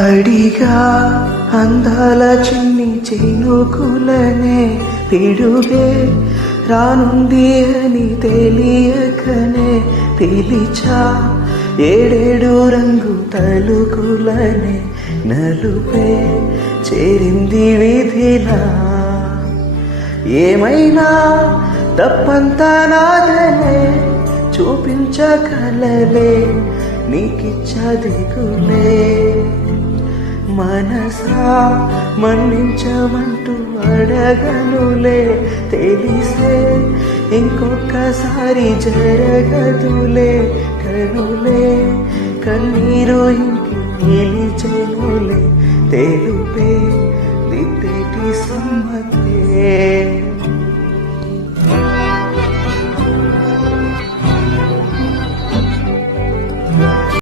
అడిగా అందాల చిన్ని చినుకులనే పిడుగే రానుంది అని తెలియకనే పిలిచా ఏడేడు రంగు తలుకులనే నలుపే చేరింది విధిలా ఏమైనా తప్పంతా నాదనే చూపించగలలే నీకిచ్చదిగులే మనసా మన్నించమంటూ అడగనులే తెలిసే ఇంకొకసారి జరగదులే కనులే కన్నీరు ఇంకి నిలిచెనులే తెలుపే దిద్దటి సమ్మతే